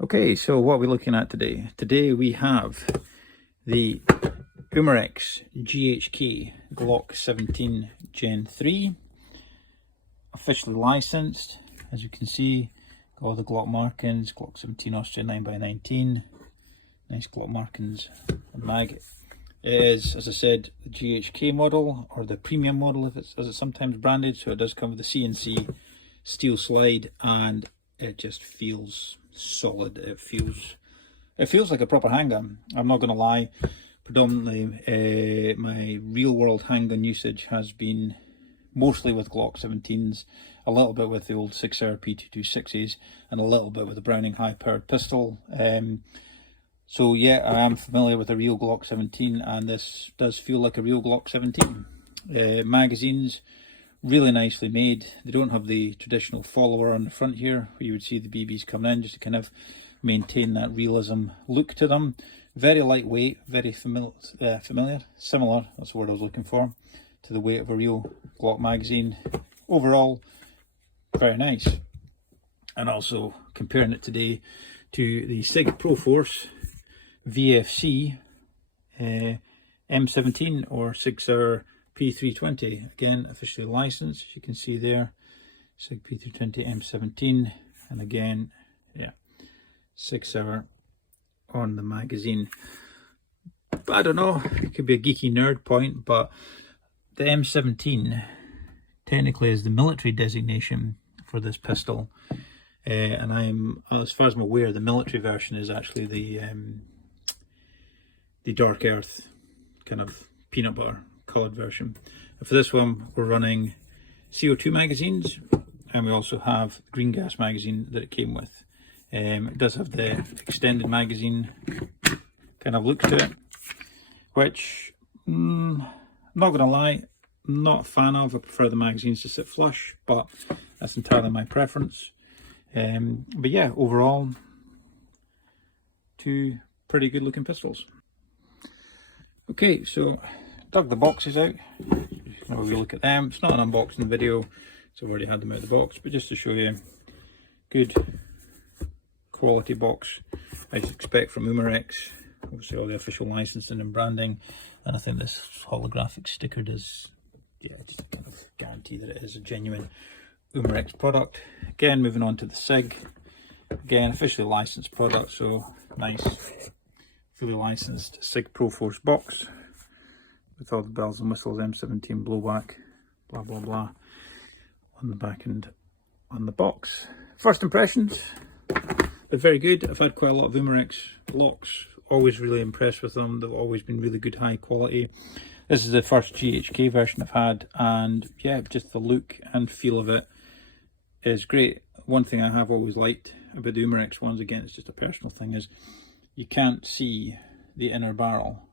Okay, so what are we looking at today? Today we have the Umarex GHK Glock 17 Gen 3, officially licensed. As you can see, got all the Glock markings, Glock 17 Austria 9x19, nice Glock markings on the mag. It is, as I said, the GHK model, or the premium model as it's sometimes branded, so it does come with the CNC steel slide, and it just feels solid. It feels like a proper handgun. I'm not going to lie. Predominantly my real world handgun usage has been mostly with Glock 17s, a little bit with the old 6R P226s, and a little bit with the Browning high powered pistol. So yeah, I am familiar with a real Glock 17, and this does feel like a real Glock 17. Magazines, really nicely made. They don't have the traditional follower on the front here, where you would see the BBs coming in, just to kind of maintain that realism look to them. Very lightweight, very similar, that's the word I was looking for, to the weight of a real Glock magazine. Overall, very nice. And also comparing it today to the Sig Proforce VFC M17 or 6R P320, again officially licensed, as you can see there, Sig P320 M17, and again, yeah, 6R on the magazine. But I don't know, it could be a geeky nerd point, but the M17 technically is the military designation for this pistol, and I'm, as far as I'm aware, the military version is actually the dark earth kind of peanut butter coloured version. And for this one, we're running CO2 magazines, and we also have the green gas magazine that it came with. It does have the extended magazine kind of look to it, which I'm not going to lie, I'm not a fan of. I prefer the magazines to sit flush, but that's entirely my preference. But yeah, overall, two pretty good looking pistols. Okay, so dug the boxes out. You can have a look at them. It's not an unboxing video, so I've already had them out of the box, but just to show you, good quality box I expect from Umarex. Obviously all the official licensing and branding, and I think this holographic sticker does, yeah, just kind of guarantee that it is a genuine Umarex product. Again, moving on to the Sig, again officially licensed product, so nice fully licensed Sig Proforce box with all the bells and whistles, M17 blowback, blah blah blah, on the back and on the box. First impressions, they're very good. I've had quite a lot of Umarex Glocks, always really impressed with them. They've always been really good, high quality. This is the first GHK version I've had, and yeah, just the look and feel of it is great. One thing I have always liked about the Umarex ones, again it's just a personal thing, is you can't see the inner barrel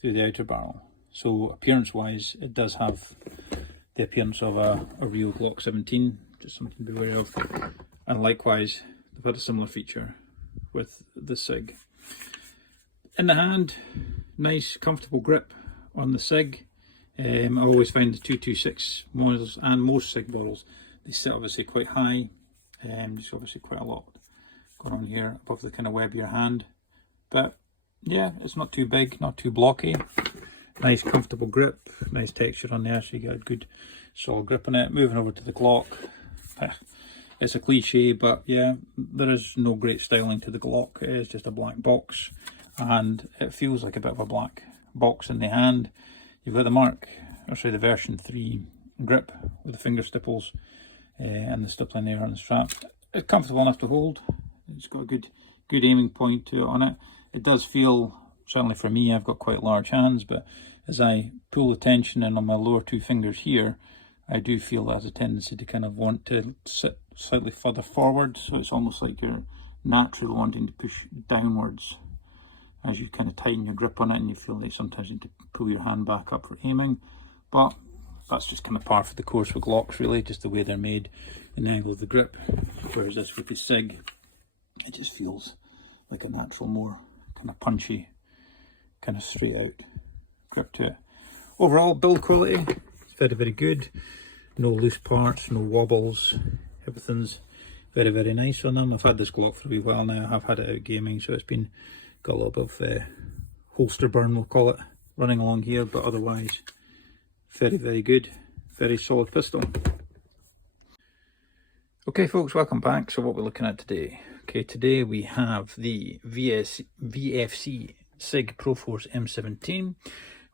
through the outer barrel. So appearance wise, it does have the appearance of a real Glock 17, just something to be aware of. And likewise, they've had a similar feature with the Sig. In the hand, nice comfortable grip on the Sig. I always find the 226 models and most Sig models, they sit obviously quite high, there's obviously quite a lot going on here above the kind of web of your hand, but yeah, it's not too big, not too blocky. Nice comfortable grip, nice texture on there, so you get a good solid grip on it. Moving over to the Glock, it's a cliche, but yeah, there is no great styling to the Glock. It is just a black box, and it feels like a bit of a black box in the hand. You've got the Mark, or sorry, the version 3 grip with the finger stipples and the stippling there on the strap. It's comfortable enough to hold. It's got a good aiming point to it on it. It does feel, certainly for me, I've got quite large hands, but as I pull the tension in on my lower two fingers here, I do feel that has a tendency to kind of want to sit slightly further forward, so it's almost like you're naturally wanting to push downwards as you kind of tighten your grip on it, and you feel like sometimes you need to pull your hand back up for aiming. But that's just kind of par for the course with Glocks, really, just the way they're made, the angle of the grip. Whereas this with the Sig, it just feels like a natural, more kind of punchy, kind of straight out grip to it. Overall build quality, it's very good. No loose parts, no wobbles, everything's very, very nice on them. I've had this Glock for a wee while now. I've had it out gaming, so it's been got a little bit of holster burn, we'll call it, running along here, but otherwise very, very good, very solid pistol. Okay folks, welcome back. So what we're looking at today. Okay, today we have the VFC Sig Proforce M17.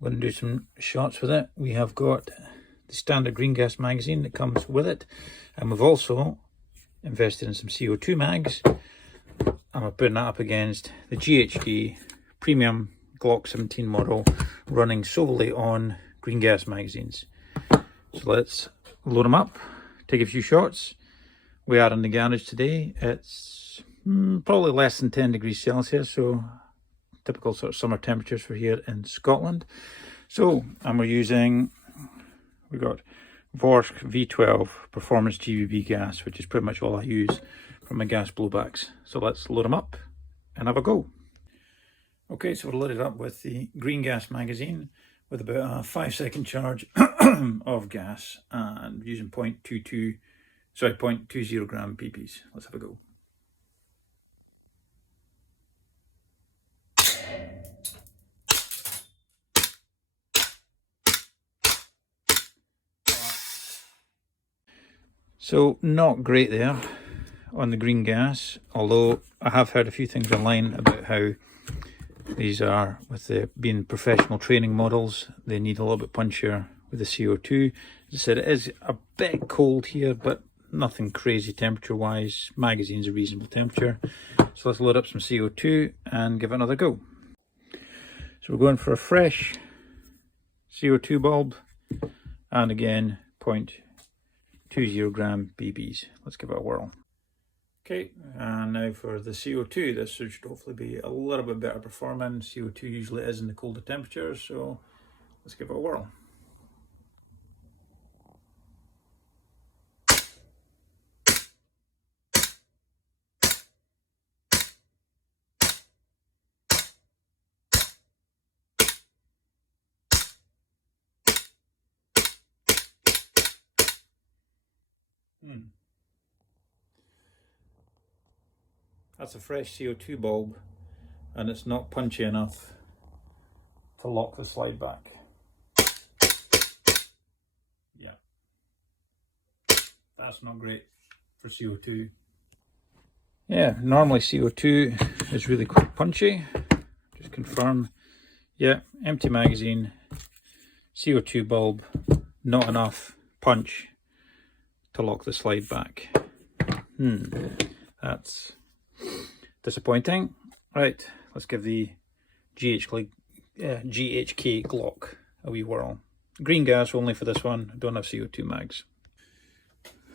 We're going to do some shots with it. We have got the standard green gas magazine that comes with it, and we've also invested in some CO2 mags, and we're putting that up against the GHK premium Glock 17 model running solely on green gas magazines. So let's load them up, take a few shots. We are in the garage today. It's probably less than 10 degrees Celsius, so typical sort of summer temperatures for here in Scotland. So, and we've got Vorsk V12 Performance GBB gas, which is pretty much all I use for my gas blowbacks. So let's load them up and have a go. Okay, so we're loaded up with the green gas magazine with about a 5-second charge of gas and using 0.20 gram BPs. Let's have a go. So not great there on the green gas, although I have heard a few things online about how these are, with the being professional training models, they need a little bit punchier with the CO2. As I said, it is a bit cold here, but nothing crazy temperature wise. Magazine's a reasonable temperature. So let's load up some CO2 and give it another go. So we're going for a fresh CO2 bulb, and again 0.20 gram BBs. Let's give it a whirl. Okay, and now for the CO2. This should hopefully be a little bit better performing. CO2 usually is in the colder temperatures, so let's give it a whirl. That's a fresh CO2 bulb, and it's not punchy enough to lock the slide back. Yeah, that's not great for CO2. Yeah, normally CO2 is really quite punchy. Just confirm. Yeah, empty magazine, CO2 bulb, not enough punch to lock the slide back. That's disappointing. Right, let's give the GHK Glock a wee whirl. Green gas only for this one, don't have CO2 mags.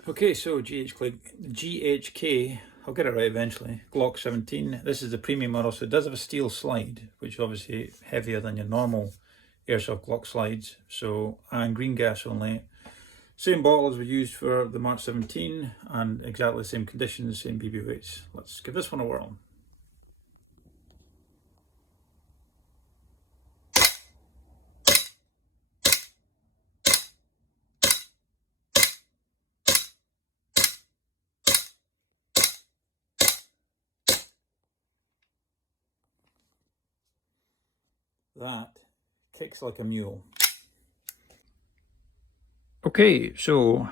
Okay, so GHK, I'll get it right eventually, Glock 17. This is the premium model, so it does have a steel slide, which is obviously heavier than your normal Airsoft Glock slides. So, and green gas only. Same bottle as we used for the Mark 17, and exactly the same conditions, same BB weights. Let's give this one a whirl. That kicks like a mule. Okay, so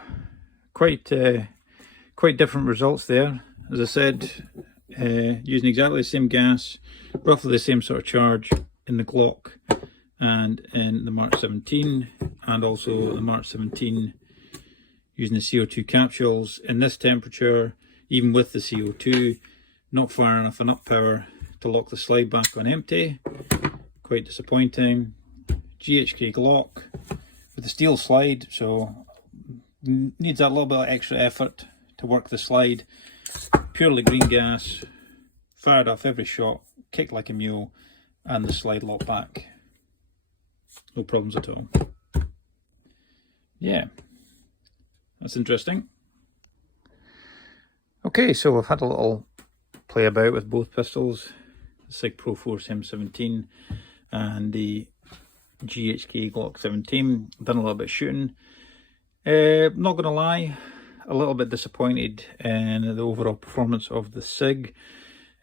quite different results there. As I said, using exactly the same gas, roughly the same sort of charge in the Glock and in the Mark 17, and also the Mark 17 using the CO2 capsules. In this temperature, even with the CO2, not far enough enough power to lock the slide back on empty. Quite disappointing. GHK Glock with the steel slide, so needs a little bit of extra effort to work the slide. Purely green gas, fired off every shot, kicked like a mule, and the slide locked back. No problems at all. Yeah, that's interesting. Okay, so I've had a little play about with both pistols, the Sig Proforce M17 and the GHK Glock 17. Done a little bit of shooting. Not gonna lie, a little bit disappointed in the overall performance of the Sig.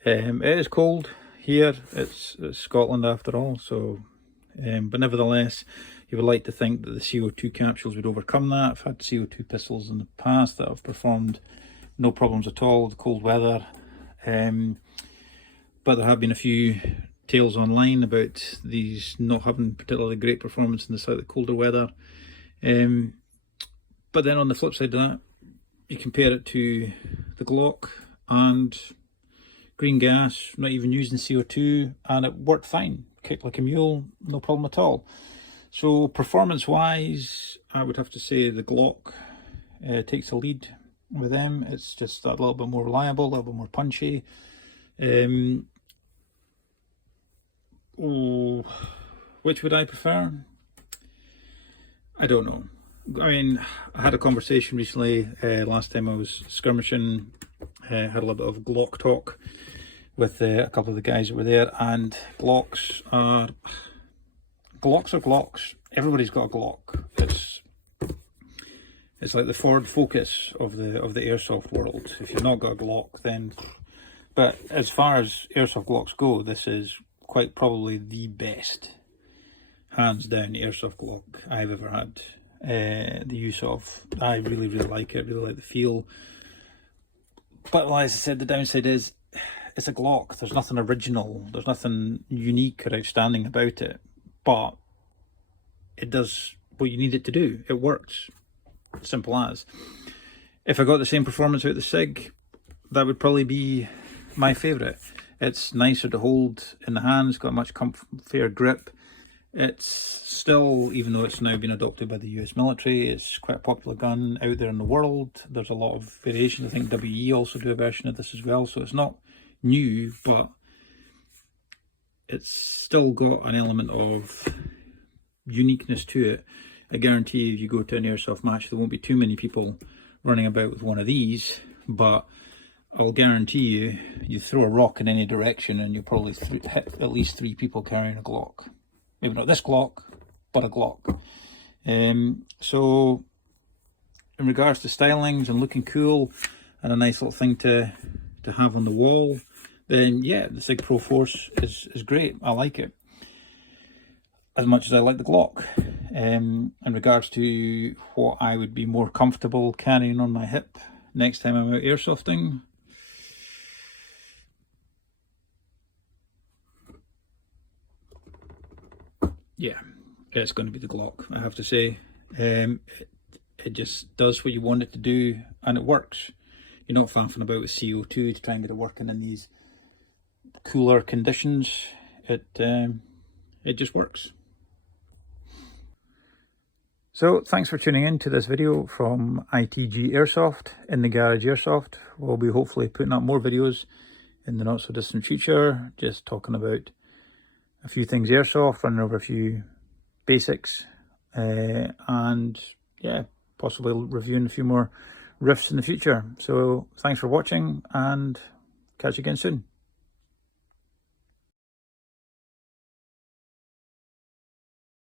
It is cold here, it's Scotland after all, so but nevertheless you would like to think that the CO2 capsules would overcome that. I've had CO2 pistols in the past that have performed no problems at all, the cold weather, but there have been a few tales online about these not having particularly great performance in the slightly colder weather. But then on the flip side of that, you compare it to the Glock and green gas, not even using CO2, and it worked fine. Kicked like a mule, no problem at all. So performance wise, I would have to say the Glock takes the lead with them. It's just that little bit more reliable, a little bit more punchy. Which would I prefer? I don't know. I mean, I had a conversation recently, last time I was skirmishing, had a little bit of Glock talk with a couple of the guys that were there, and Glocks are Glocks. Everybody's got a Glock. It's like the Ford Focus of the airsoft world. If you've not got a Glock, then... But as far as airsoft Glocks go, this is quite probably the best, hands down, airsoft Glock I've ever had the use of. I really like it, really like the feel. But as I said, the downside is it's a Glock. There's nothing original, there's nothing unique or outstanding about it, but it does what you need it to do. It works, simple as. If I got the same performance out of the Sig, that would probably be my favourite. It's nicer to hold in the hands, got a much comfier grip. It's still, even though it's now been adopted by the US military, it's quite a popular gun out there in the world. There's a lot of variations. I think WE also do a version of this as well, so it's not new, but it's still got an element of uniqueness to it. I guarantee if you go to an airsoft match, there won't be too many people running about with one of these, but I'll guarantee you throw a rock in any direction and you'll probably hit at least 3 people carrying a Glock. Maybe not this Glock, but a Glock. So in regards to stylings and looking cool and a nice little thing to have on the wall, then yeah, the Sig Proforce is great. I like it as much as I like the Glock. In regards to what I would be more comfortable carrying on my hip next time I'm out airsofting, yeah, it's going to be the Glock, I have to say. It just does what you want it to do, and it works. You're not faffing about with CO2 to try and get it working in these cooler conditions. It just works. So thanks for tuning in to this video from ITG Airsoft, in the garage airsoft. We'll be hopefully putting up more videos in the not so distant future, just talking about a few things airsoft, running over a few basics, and yeah, possibly reviewing a few more riffs in the future. So thanks for watching, and catch you again soon.